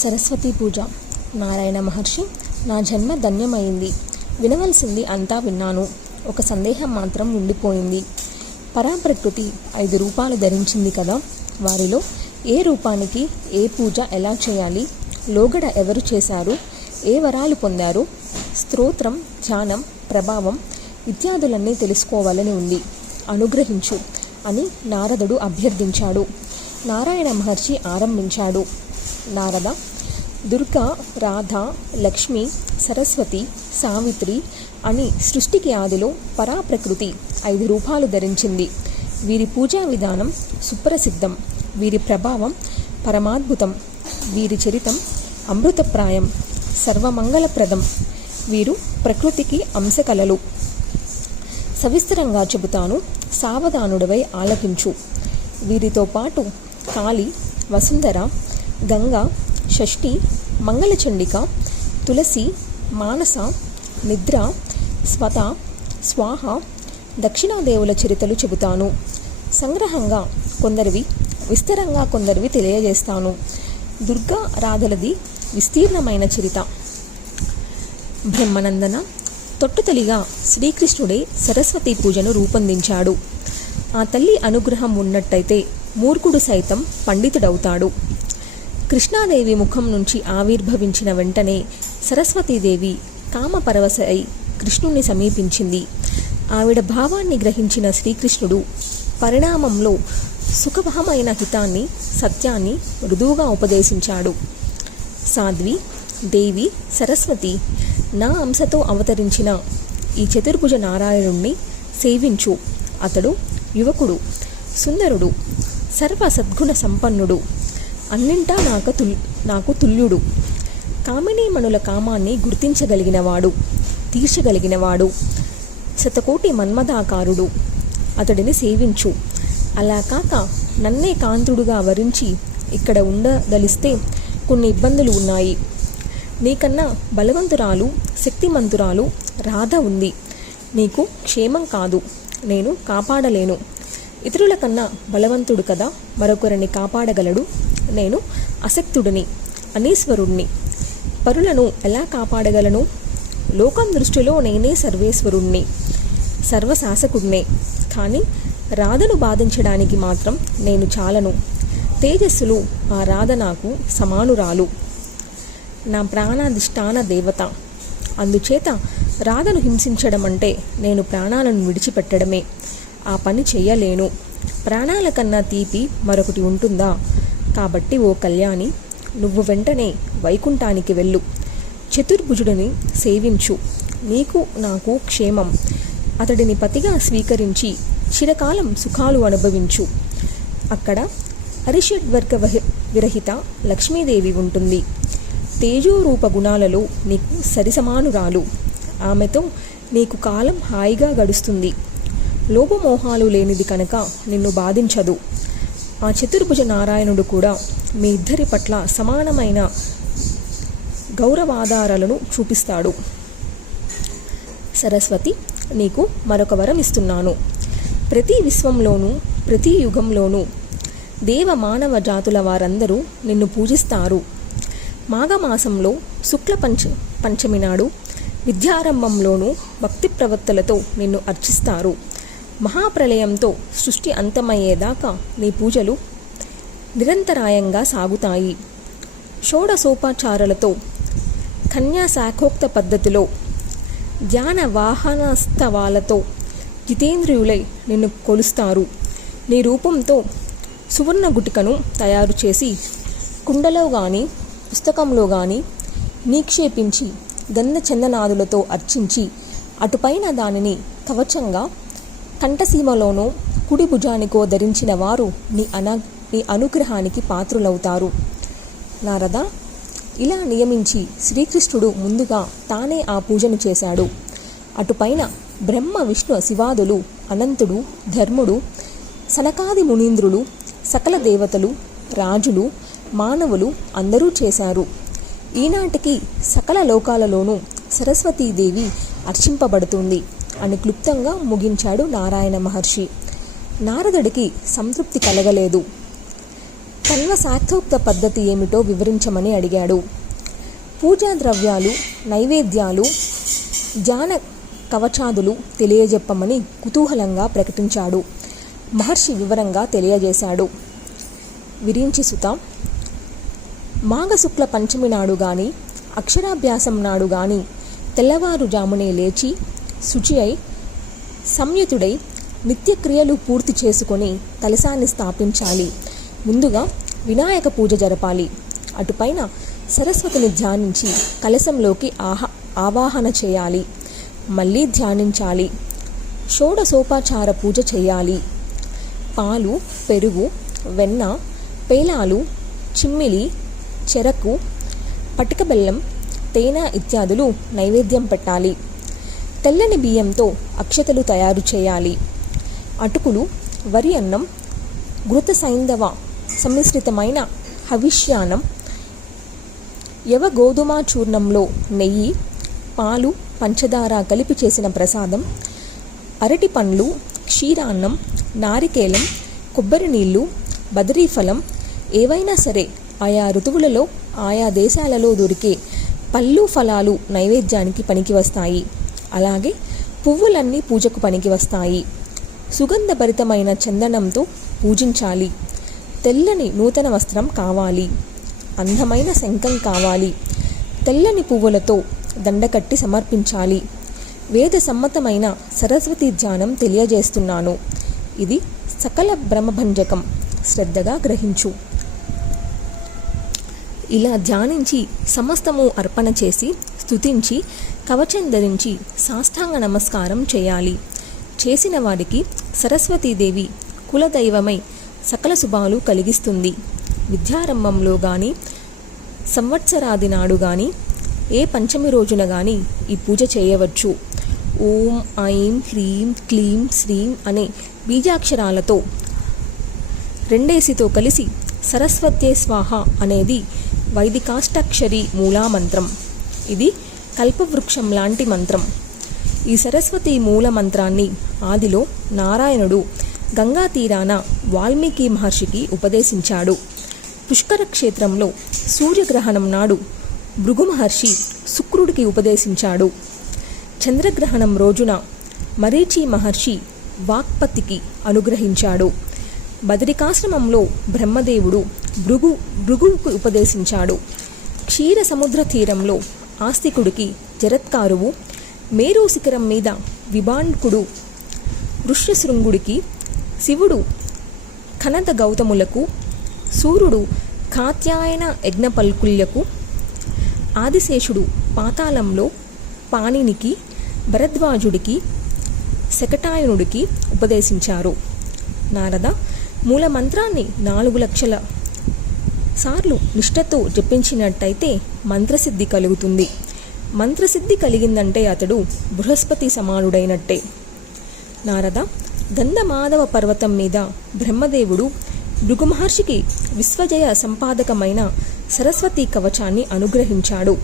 సరస్వతి పూజ. నారాయణ మహర్షి, నా జన్మ ధన్యమైంది. వినవలసింది అంతా విన్నాను. ఒక సందేహం మాత్రం ఉండిపోయింది. పరాప్రకృతి 5 రూపాలు ధరించింది కదా, వారిలో ఏ రూపానికి ఏ పూజ ఎలా చేయాలి, లోగడ ఎవరు చేశారు, ఏ వరాలు పొందారు, స్తోత్రం, ధ్యానం, ప్రభావం ఇత్యాదులన్నీ తెలుసుకోవాలని ఉంది, అనుగ్రహించు అని నారదుడు అభ్యర్థించాడు. నారాయణ మహర్షి ఆరంభించాడు. నారద, దుర్గా, రాధ, లక్ష్మి, సరస్వతి, సావిత్రి అని సృష్టికి ఆదిలో పరాప్రకృతి 5 రూపాలు ధరించింది. వీరి పూజా విధానం సుప్రసిద్ధం. వీరి ప్రభావం పరమాద్భుతం. వీరి చరితం అమృతప్రాయం, సర్వమంగళప్రదం. వీరు ప్రకృతికి అంశకలలు. సవిస్తరంగా చెబుతాను, సావధానుడివై ఆలకించు. వీరితో పాటు కాళి, వసుంధర, గంగా, షష్ఠి, మంగళచండిక, తులసి, మానస, నిద్ర, స్వత, స్వాహ, దక్షిణాదేవుల చరితలు చెబుతాను. సంగ్రహంగా కొందరివి, విస్తరంగా కొందరివి తెలియజేస్తాను. దుర్గా రాధలది విస్తీర్ణమైన చరిత. బ్రహ్మనందన తొట్టుతలిగా శ్రీకృష్ణుడే సరస్వతి పూజను రూపొందించాడు. ఆ తల్లి అనుగ్రహం ఉన్నట్టయితే మూర్ఖుడు సైతం పండితుడవుతాడు. కృష్ణాదేవి ముఖం నుంచి ఆవిర్భవించిన వెంటనే సరస్వతీదేవి కామపరవశ అయి కృష్ణుణ్ణి సమీపించింది. ఆవిడ భావాన్ని గ్రహించిన శ్రీకృష్ణుడు పరిణామంలో సుఖభమైన హితాన్ని, సత్యాన్ని మృదువుగా ఉపదేశించాడు. సాధ్వి, దేవి, సరస్వతి, నా అంశతో అవతరించిన ఈ చతుర్భుజ నారాయణుణ్ణి సేవించు. అతడు యువకుడు, సుందరుడు, సర్వ సద్గుణ సంపన్నుడు, అన్నింటా నాకు తుల్యుడు, కామినీమణుల కామాన్ని గుర్తించగలిగినవాడు, తీర్చగలిగినవాడు, శతకోటి మన్మథాకారుడు. అతడిని సేవించు. అలా కాక నన్నే కాంతుడుగా వరించి ఇక్కడ ఉండదలిస్తే కొన్ని ఇబ్బందులు ఉన్నాయి. నీకన్నా బలవంతురాలు, శక్తిమంతురాలు రాధ ఉంది. నీకు క్షేమం కాదు, నేను కాపాడలేను. ఇతరుల కన్నా బలవంతుడు కదా మరొకరిని కాపాడగలడు. నేను అశక్తుడిని, అనీశ్వరుణ్ణి. పరులను ఎలా కాపాడగలను? లోకం దృష్టిలో నేనే సర్వేశ్వరుణ్ణి, సర్వశాసకుడినే. కానీ రాధను బాధించడానికి మాత్రం నేను చాలను. తేజస్సులు ఆ రాధ నాకు సమానురాలు, నా ప్రాణాధిష్టాన దేవత. అందుచేత రాధను హింసించడం అంటే నేను ప్రాణాలను విడిచిపెట్టడమే. ఆ పని చెయ్యలేను. ప్రాణాల కన్నా తీపి మరొకటి ఉంటుందా? కాబట్టి ఓ కళ్యాణి, నువ్వు వెంటనే వైకుంఠానికి వెళ్ళు. చతుర్భుజుడిని సేవించు. నీకు నాకు క్షేమం. అతడిని పతిగా స్వీకరించి చిరకాలం సుఖాలు అనుభవించు. అక్కడ అరిషడ్వర్గ విరహిత లక్ష్మీదేవి ఉంటుంది. తేజోరూప గుణాలలో నీకు సరిసమానురాలు. ఆమెతో నీకు కాలం హాయిగా గడుస్తుంది. లోభమోహాలు లేనిది కనుక నిన్ను బాధించదు. ఆ చతుర్భుజ నారాయణుడు కూడా మీ ఇద్దరి పట్ల సమానమైన గౌరవాధారాలను చూపిస్తాడు. సరస్వతి, నీకు మరొక వరం ఇస్తున్నాను. ప్రతి విశ్వంలోనూ, ప్రతి యుగంలోనూ దేవ మానవ జాతుల వారందరూ నిన్ను పూజిస్తారు. మాఘమాసంలో శుక్ల పంచమి నాడు విద్యారంభంలోనూ భక్తి ప్రవత్తలతో నిన్ను అర్చిస్తారు. మహాప్రళయంతో సృష్టి అంతమయ్యేదాకా నీ పూజలు నిరంతరాయంగా సాగుతాయి. షోడశోపచారాలతో కన్యాశాఖోక్త పద్ధతిలో ధ్యాన వాహనస్తవాలతో జితేంద్రియులై నిన్ను కొలుస్తారు. నీ రూపంతో సువర్ణ గుటికను తయారు చేసి కుండలో కానీ పుస్తకంలో కానీ నిక్షేపించి గంధ చందనాదులతో అర్చించి అటుపైన దానిని కవచంగా కంఠసీమలోనో కుడి భుజానికో ధరించిన వారు నీ అనుగ్రహానికి పాత్రులవుతారు. నారద, ఇలా నియమించి శ్రీకృష్ణుడు ముందుగా తానే ఆ పూజను చేశాడు. అటుపైన బ్రహ్మ, విష్ణు, శివాదులు, అనంతుడు, ధర్ముడు, సనకాది మునీంద్రులు, సకల దేవతలు, రాజులు, మానవులు అందరూ చేశారు. ఈనాటికి సకల లోకాలలోనూ సరస్వతీదేవి అర్చింపబడుతుంది అని క్లుప్తంగా ముగించాడు నారాయణ మహర్షి. నారదుడికి సంతృప్తి కలగలేదు. కల్వ శాక్తోక్త పద్ధతి ఏమిటో వివరించమని అడిగాడు. పూజా ద్రవ్యాలు, నైవేద్యాలు, ధ్యాన కవచాదులు తెలియజెప్పమని కుతూహలంగా ప్రకటించాడు. మహర్షి వివరంగా తెలియజేశాడు. విరించి సుత, మాఘశుక్ల పంచమి నాడు గాని, అక్షరాభ్యాసం నాడు గాని తెల్లవారుజామునే లేచి శుచి అయి సంయుతుడై నిత్యక్రియలు పూర్తి చేసుకొని కలశాన్ని స్థాపించాలి. ముందుగా వినాయక పూజ జరపాలి. అటుపైన సరస్వతిని ధ్యానించి కలశంలోకి ఆవాహన చేయాలి. మళ్ళీ ధ్యానించాలి. షోడశోపచార పూజ చేయాలి. పాలు, పెరుగు, వెన్న, పేలాలు, చిమ్మిలి, చెరకు, పటిక బెల్లం, తేనె ఇత్యాదులు నైవేద్యం పెట్టాలి. తెల్లని బియ్యంతో అక్షతలు తయారు చేయాలి. అటుకులు, వరి అన్నం, ఘృత సైంధవ సమ్మిశ్రితమైన హవిష్యాన్నం, యవ గోధుమ చూర్ణంలో నెయ్యి, పాలు, పంచదార కలిపి చేసిన ప్రసాదం, అరటి పండ్లు, క్షీరాన్నం, నారికేలం, కొబ్బరి నీళ్లు, బదరీఫలం, ఏవైనా సరే ఆయా ఋతువులలో ఆయా దేశాలలో దొరికే పళ్ళు, ఫలాలు నైవేద్యానికి పనికి వస్తాయి. అలాగే పువ్వులన్నీ పూజకు పనికి వస్తాయి. సుగంధభరితమైన చందనంతో పూజించాలి. తెల్లని నూతన వస్త్రం కావాలి. అందమైన శంఖం కావాలి. తెల్లని పువ్వులతో దండకట్టి సమర్పించాలి. వేద సమ్మతమైన సరస్వతి ధ్యానం తెలియజేస్తున్నాను. ఇది సకల బ్రహ్మభంజకం. శ్రద్ధగా గ్రహించు. ఇలా ధ్యానించి సమస్తము అర్పణ చేసి స్తుతించి కవచం ధరించి సాష్టాంగ నమస్కారం చేయాలి. చేసిన వారికి సరస్వతీదేవి కులదైవమై సకల శుభాలు కలిగిస్తుంది. విద్యారంభంలో కానీ, సంవత్సరాది నాడు కానీ, ఏ పంచమి రోజున కానీ ఈ పూజ చేయవచ్చు. ఓం ఐం హ్రీం క్లీం శ్రీం అనే బీజాక్షరాలతో రెండేసితో కలిసి సరస్వత్యే స్వాహ అనేది వైదికాష్టాక్షరి మూలామంత్రం. ఇది కల్పవృక్షం లాంటి మంత్రం. ఈ సరస్వతి మూల మంత్రాన్ని ఆదిలో నారాయణుడు గంగా తీరాన వాల్మీకి మహర్షికి ఉపదేశించాడు. పుష్కర క్షేత్రంలో సూర్యగ్రహణం నాడు భృగు మహర్షి శుక్రుడికి ఉపదేశించాడు. చంద్రగ్రహణం రోజున మరీచి మహర్షి వాక్పతికి అనుగ్రహించాడు. బదరికాశ్రమంలో బ్రహ్మదేవుడు భృగువుకు ఉపదేశించాడు. క్షీర సముద్ర తీరంలో ఆస్తికుడికి జరత్కారువు, మేరు శిఖరం మీద విభాంకుడు, ఋష్యశృంగుడికి శివుడు ఖనద గౌతములకు, సూర్యుడు కాత్యాయన యజ్ఞపల్కుల్యకు, ఆదిశేషుడు పాతాళంలో పాణినికి, భరద్వాజుడికి, శకటాయనుడికి ఉపదేశించారు. నారద, మూల మంత్రాన్ని 4 లక్షల సార్లు నిష్ఠతో జపించినట్టయితే మంత్రసిద్ధి కలుగుతుంది. మంత్రసిద్ధి కలిగిందంటే అతడు బృహస్పతి సమానుడైనట్టే. నారద, గంధమాధవ పర్వతం మీద బ్రహ్మదేవుడు భృగు మహర్షికి విశ్వజయ సంపాదకమైన సరస్వతి కవచాన్ని అనుగ్రహించాడు.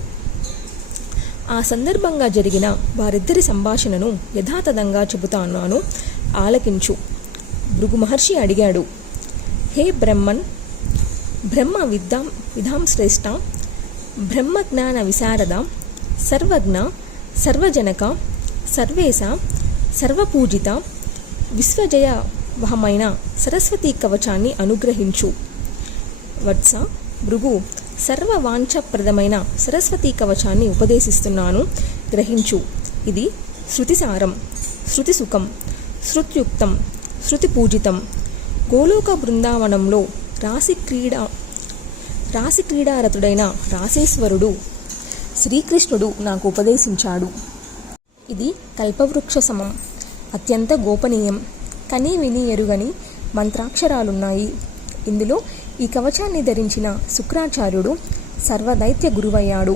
ఆ సందర్భంగా జరిగిన వారిద్దరి సంభాషణను యథాతథంగా చెబుతాను, ఆలకించు. భృగు మహర్షి అడిగాడు, హే బ్రహ్మన్, బ్రహ్మ విధాం శ్రేష్ఠ, బ్రహ్మజ్ఞాన విశారద, సర్వజ్ఞ, సర్వజనక, సర్వేశ, సర్వపూజిత, విశ్వజయ వహమైన సరస్వతి కవచాన్ని అనుగ్రహించు. వత్స భృగు, సర్వవాంఛప్రదమైన సరస్వతి కవచాన్ని ఉపదేశిస్తున్నాను, గ్రహించు. ఇది శృతిసారం, శృతిసుఖం, శృత్యుక్తం, శృతిపూజితం. గోలోక బృందావనంలో రాశిక్రీడారతుడైన రాసేశ్వరుడు శ్రీకృష్ణుడు నాకు ఉపదేశించాడు. ఇది కల్పవృక్ష సమం, అత్యంత గోపనీయం. కని విని ఎరుగని మంత్రాక్షరాలున్నాయి. ఇందులో ఈ కవచాన్ని ధరించిన శుక్రాచార్యుడు సర్వదైత్య గురువయ్యాడు.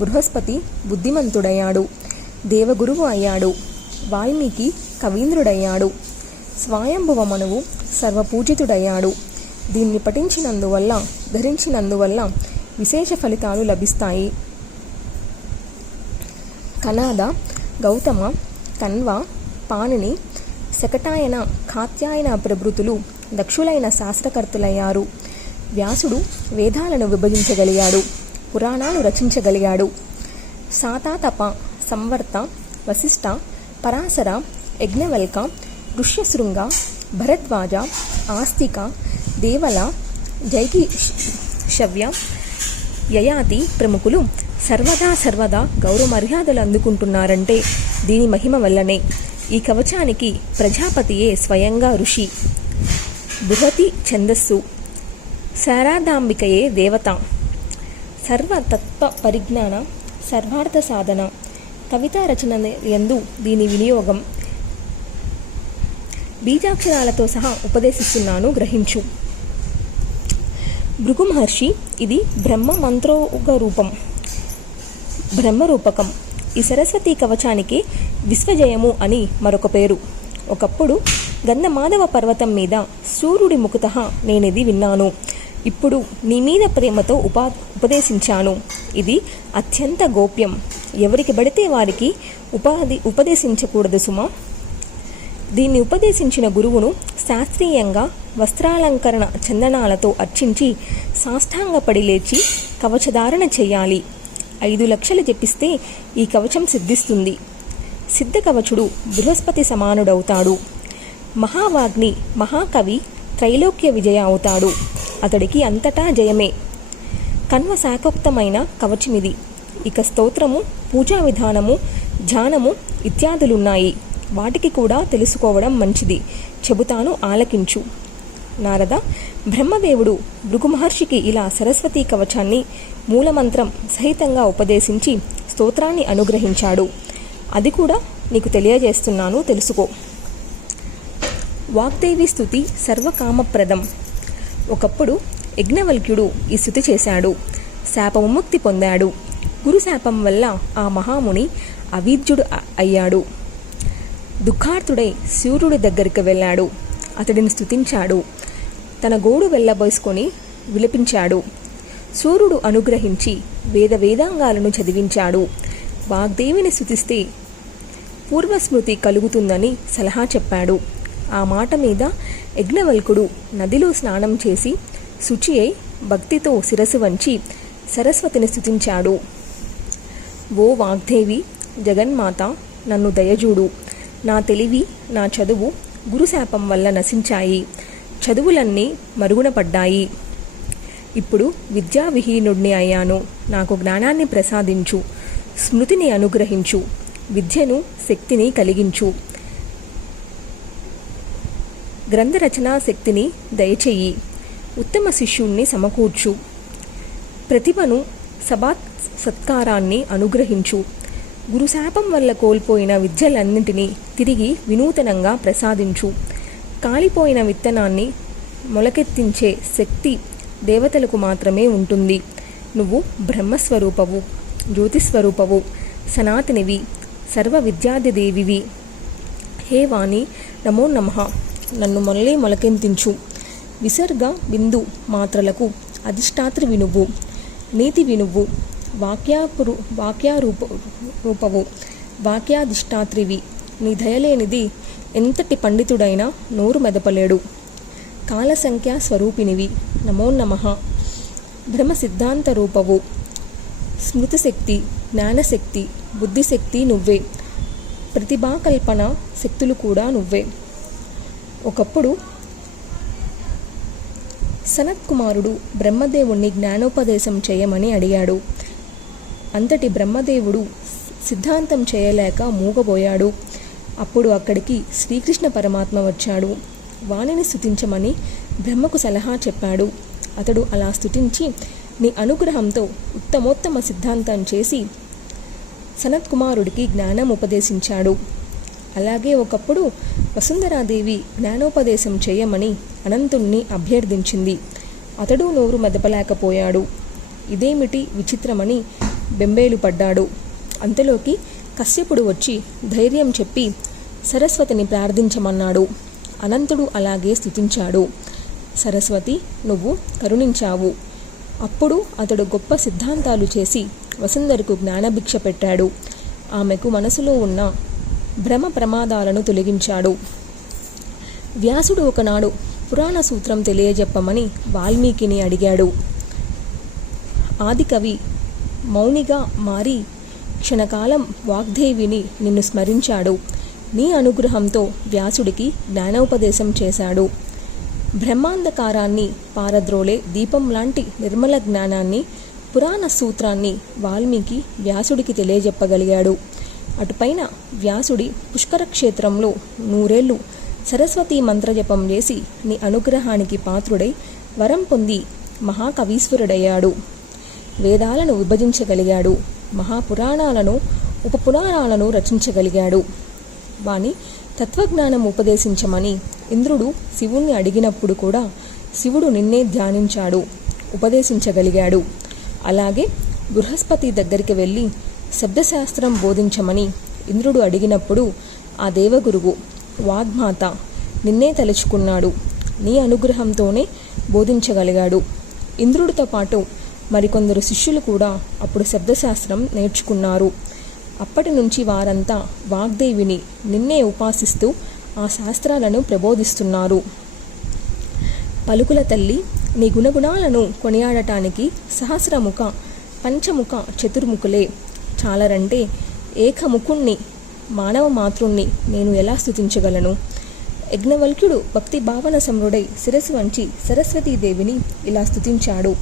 బృహస్పతి బుద్ధిమంతుడయ్యాడు. దేవగురువు అయ్యాడు. వాల్మీకి కవీంద్రుడయ్యాడు. స్వయంభువ మనువు సర్వపూజితుడయ్యాడు. దీన్ని పఠించినందువల్ల, ధరించినందువల్ల విశేష ఫలితాలు లభిస్తాయి. కనాద, గౌతమ, కన్వ, పాణిని, శకటాయన, కాత్యాయన ప్రభృతులు దక్షులైన శాస్త్రకర్తలయ్యారు. వ్యాసుడు వేదాలను విభజించగలిగాడు, పురాణాలు రచించగలిగాడు. సాతాతప, సంవర్త, వశిష్ఠ, పరాశర, యజ్ఞవల్క, ఋష్యశృంగ, భరద్వాజ, ఆస్తిక, దేవల, జైకిషవ్య, యయాతి ప్రముఖులు సర్వదా గౌరవ మర్యాదలు అందుకుంటున్నారంటే దీని మహిమ వల్లనే. ఈ కవచానికి ప్రజాపతియే స్వయంగా ఋషి, బృహతి ఛందస్సు, శారదాంబికయే దేవత. సర్వతత్వ పరిజ్ఞాన, సర్వార్థ సాధన, కవితా రచన యందు దీని వినియోగం. బీజాక్షరాలతో సహా ఉపదేశిస్తున్నాను, గ్రహించు. భృగు మహర్షి, ఇది బ్రహ్మ మంత్రోగ రూపం, బ్రహ్మరూపకం. ఈ సరస్వతి కవచానికి విశ్వజయము అని మరొక పేరు. ఒకప్పుడు గంధమాధవ పర్వతం మీద సూర్యుడి ముఖతః నేనిది విన్నాను. ఇప్పుడు నీ మీద ప్రేమతో ఉపదేశించాను. ఇది అత్యంత గోప్యం. ఎవరికి పడితే వారికి ఉపదేశించకూడదు సుమా. దీన్ని ఉపదేశించిన గురువును శాస్త్రీయంగా వస్త్రాలంకరణ చందనాలతో అర్చించి సాష్టాంగపడి లేచి కవచధారణ చేయాలి. 5 లక్షలు జపిస్తే ఈ కవచం సిద్ధిస్తుంది. సిద్ధ కవచుడు బృహస్పతి సమానుడవుతాడు. మహావాగ్ని, మహాకవి, త్రైలోక్య విజయ అవుతాడు. అతడికి అంతటా జయమే. కన్వ శాఖోక్తమైన కవచమిది. ఇక స్తోత్రము, పూజా విధానము, ధ్యానము ఇత్యాదులున్నాయి. వాటికి కూడా తెలుసుకోవడం మంచిది. చెబుతాను, ఆలకించు. నారద, బ్రహ్మదేవుడు భృగు మహర్షికి ఇలా సరస్వతీ కవచాన్ని మూలమంత్రం సహితంగా ఉపదేశించి స్తోత్రాన్ని అనుగ్రహించాడు. అది కూడా నీకు తెలియజేస్తున్నాను, తెలుసుకో. వాగ్దేవి స్తుతి సర్వకామప్రదం. ఒకప్పుడు యజ్ఞవల్క్యుడు ఈ స్తుతి చేశాడు. శాప విముక్తి పొందాడు. గురు శాపం వల్ల ఆ మహాముని అవిద్యుడు అయ్యాడు. దుఃఖార్తుడై సూర్యుడి దగ్గరికి వెళ్ళాడు. అతడిని స్తుతించాడు. తన గోడు వెళ్ళబోసుకొని విలపించాడు. సూర్యుడు అనుగ్రహించి వేదాంగాలను చదివించాడు. వాగ్దేవిని స్తుతిస్తే పూర్వస్మృతి కలుగుతుందని సలహా చెప్పాడు. ఆ మాట మీద యజ్ఞవల్కుడు నదిలో స్నానం చేసి శుచి అయి భక్తితో శిరసు వంచి సరస్వతిని స్తుతించాడు. ఓ వాగ్దేవి, జగన్మాత, నన్ను దయజూడు. నా తెలివి, నా చదువు గురుశాపం వల్ల నశించాయి. చదువులన్నీ మరుగున పడ్డాయి. ఇప్పుడు విద్యావిహీనుడిని అయ్యాను. నాకు జ్ఞానాన్ని ప్రసాదించు. స్మృతిని అనుగ్రహించు. విద్యను, శక్తిని కలిగించు. గ్రంథరచనా శక్తిని దయచేయి. ఉత్తమ శిష్యుణ్ణి సమకూర్చు. ప్రతిభను, సత్కారాన్ని అనుగ్రహించు. గురుశాపం వల్ల కోల్పోయిన విద్యలన్నింటినీ తిరిగి వినూతనంగా ప్రసాదించు. కాలిపోయిన విత్తనాన్ని మొలకెత్తించే శక్తి దేవతలకు మాత్రమే ఉంటుంది. నువ్వు బ్రహ్మస్వరూపవు, జ్యోతిస్వరూపవు, సనాతనివి, సర్వ విద్యాదేవివి. హే వాణి, నమో నమః. నన్ను మొలకెత్తించు. విసర్గ బిందు మాత్రలకు అధిష్టాత్రి వినువు. నీతి వినువు. వాక్యారూపవు, వాక్యాధిష్టాత్రివి. నీ దయలేనిది ఎంతటి పండితుడైనా నోరు మెదపలేడు. కాలసంఖ్యా స్వరూపినివి. నమో నమః. బ్రహ్మ సిద్ధాంత రూపవు. స్మృతిశక్తి, జ్ఞానశక్తి, బుద్ధిశక్తి నువ్వే. ప్రతిభాకల్పన శక్తులు కూడా నువ్వే. ఒకప్పుడు సనత్కుమారుడు బ్రహ్మదేవుణ్ణి జ్ఞానోపదేశం చేయమని అడిగాడు. అంతటి బ్రహ్మదేవుడు సిద్ధాంతం చేయలేక మూగబోయాడు. అప్పుడు అక్కడికి శ్రీకృష్ణ పరమాత్మ వచ్చాడు. వాణిని స్తుతించమని బ్రహ్మకు సలహా చెప్పాడు. అతడు అలా స్తుతించి నీ అనుగ్రహంతో ఉత్తమోత్తమ సిద్ధాంతం చేసి సనత్కుమారుడికి జ్ఞానం ఉపదేశించాడు. అలాగే ఒకప్పుడు వసుంధరాదేవి జ్ఞానోపదేశం చేయమని అనంతుణ్ణి అభ్యర్థించింది. అతడు నోరు మెదపలేకపోయాడు. ఇదేమిటి విచిత్రమని బెంబేలు పడ్డాడు. అంతలోకి కశ్యపుడు వచ్చి ధైర్యం చెప్పి సరస్వతిని ప్రార్థించమన్నాడు. అనంతుడు అలాగే స్తుతించాడు. సరస్వతి, నువ్వు కరుణించావు. అప్పుడు అతడు గొప్ప సిద్ధాంతాలు చేసి వసుంధరకు జ్ఞానభిక్ష పెట్టాడు. ఆమెకు మనసులో ఉన్న భ్రమ ప్రమాదాలను తొలగించాడు. వ్యాసుడు ఒకనాడు పురాణ సూత్రం తెలియజెప్పమని వాల్మీకిని అడిగాడు. ఆదికవి మౌనిగా మారి క్షణకాలం వాగ్దేవిని నిన్ను స్మరించాడు. నీ అనుగ్రహంతో వ్యాసుడికి జ్ఞానోపదేశం చేశాడు. బ్రహ్మాంధకారాన్ని పారద్రోలే దీపం లాంటి నిర్మల జ్ఞానాన్ని, పురాణ సూత్రాన్ని వాల్మీకి వ్యాసుడికి తెలియజెప్పగలిగాడు. అటుపైన వ్యాసుడి పుష్కర క్షేత్రంలో 100 ఏళ్ళు సరస్వతీ మంత్రజపం చేసి నీ అనుగ్రహానికి పాత్రుడై వరం పొంది మహాకవీశ్వరుడయ్యాడు. వేదాలను విభజించగలిగాడు. మహాపురాణాలను, ఉపపురాణాలను రచించగలిగాడు. వాని తత్వజ్ఞానం ఉపదేశించమని ఇంద్రుడు శివుణ్ణి అడిగినప్పుడు కూడా శివుడు నిన్నే ధ్యానించాడు, ఉపదేశించగలిగాడు. అలాగే బృహస్పతి దగ్గరికి వెళ్ళి శబ్దశాస్త్రం బోధించమని ఇంద్రుడు అడిగినప్పుడు ఆ దేవగురువు వాగ్మాత నిన్నే తలుచుకున్నాడు. నీ అనుగ్రహంతోనే బోధించగలిగాడు. ఇంద్రుడితో పాటు మరికొందరు శిష్యులు కూడా అప్పుడు శబ్దశాస్త్రం నేర్చుకున్నారు. అప్పటి నుంచి వారంతా వాగ్దేవిని నిన్నే ఉపాసిస్తూ ఆ శాస్త్రాలను ప్రబోధిస్తున్నారు. పలుకుల తల్లి, నీ గుణగుణాలను కొనియాడటానికి సహస్రముఖ, పంచముఖ, చతుర్ముఖులే చాలరంటే ఏకముఖుణ్ణి, మానవ మాతృణ్ణి నేను ఎలా స్తుతించగలను? యజ్ఞవల్క్యుడు భక్తి భావన సమ్రుడై శిరస్సు వంచి సరస్వతీదేవిని ఇలా స్తుతించాడు.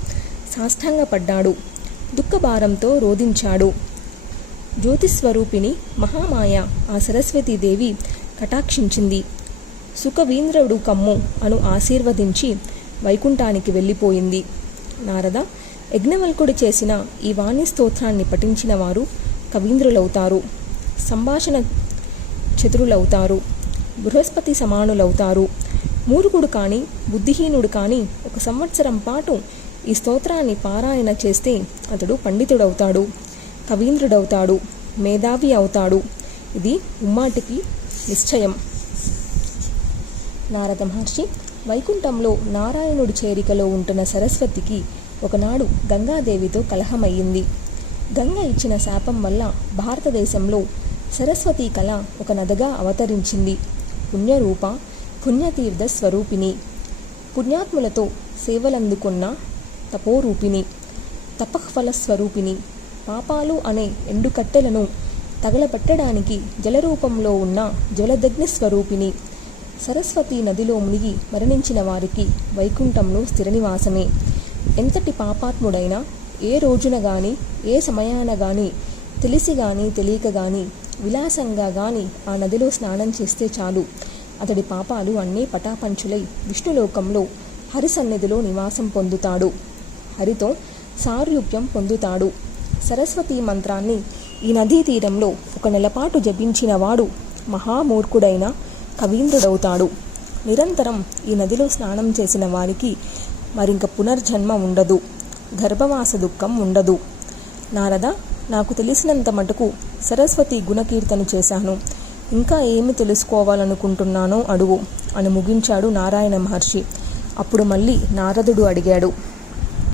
సాష్టాంగపడ్డాడు. దుఃఖభారంతో రోధించాడు. జ్యోతిస్వరూపిణి మహామాయ ఆ సరస్వతీదేవి కటాక్షించింది. సుఖవీంద్రుడు కమ్ము అను ఆశీర్వదించి వైకుంఠానికి వెళ్ళిపోయింది. నారద, యజ్ఞవల్కుడు చేసిన ఈ వాణి స్తోత్రాన్ని పఠించిన వారు కవీంద్రులవుతారు, సంభాషణ చతురులవుతారు, బృహస్పతి సమానులవుతారు. మూర్ఖుడు కానీ బుద్ధిహీనుడు కానీ 1 సంవత్సరం పాటు ఈ స్తోత్రాన్ని పారాయణ చేస్తే అతడు పండితుడవుతాడు, కవీంద్రుడవుతాడు, మేధావి అవుతాడు. ఇది ముమ్మాటికి నిశ్చయం. నారద మహర్షి వైకుంఠంలో నారాయణుడి చేరికలో ఉంటున్న సరస్వతికి ఒకనాడు గంగాదేవితో కలహమయ్యింది. గంగ ఇచ్చిన శాపం వల్ల భారతదేశంలో సరస్వతీ కళ ఒక నదిగా అవతరించింది. పుణ్యరూప, పుణ్యతీర్థ స్వరూపిణి, పుణ్యాత్ములతో సేవలందుకున్న తపోరూపిణి, తపఃఫల స్వరూపిణి, పాపాలు అనే ఎండుకట్టెలను తగలపెట్టడానికి జలరూపంలో ఉన్న జలదగ్ని స్వరూపిణి. సరస్వతీ నదిలో మునిగి మరణించిన వారికి వైకుంఠంలో స్థిర నివాసమే. ఎంతటి పాపాత్ముడైనా ఏ రోజున గాని, ఏ సమయాన గాని, తెలిసి గాని తెలియక గాని, విలాసంగా గాని ఆ నదిలో స్నానం చేస్తే చాలు, అతడి పాపాలు అన్నీ పటాపంచులై విష్ణులోకంలో హరి సన్నిధిలో నివాసం పొందుతాడు. హరితో సారూప్యం పొందుతాడు. సరస్వతీ మంత్రాన్ని ఈ నదీ తీరంలో 1 నెలపాటు జపించిన వాడు మహామూర్ఖుడైన కవీంద్రుడవుతాడు. నిరంతరం ఈ నదిలో స్నానం చేసిన వారికి మరింక పునర్జన్మ ఉండదు, గర్భవాస దుఃఖం ఉండదు. నారద, నాకు తెలిసినంత మటుకు సరస్వతి గుణకీర్తన చేశాను. ఇంకా ఏమి తెలుసుకోవాలనుకుంటున్నానో అడుగు అని ముగించాడు నారాయణ మహర్షి. అప్పుడు మళ్ళీ నారదుడు అడిగాడు,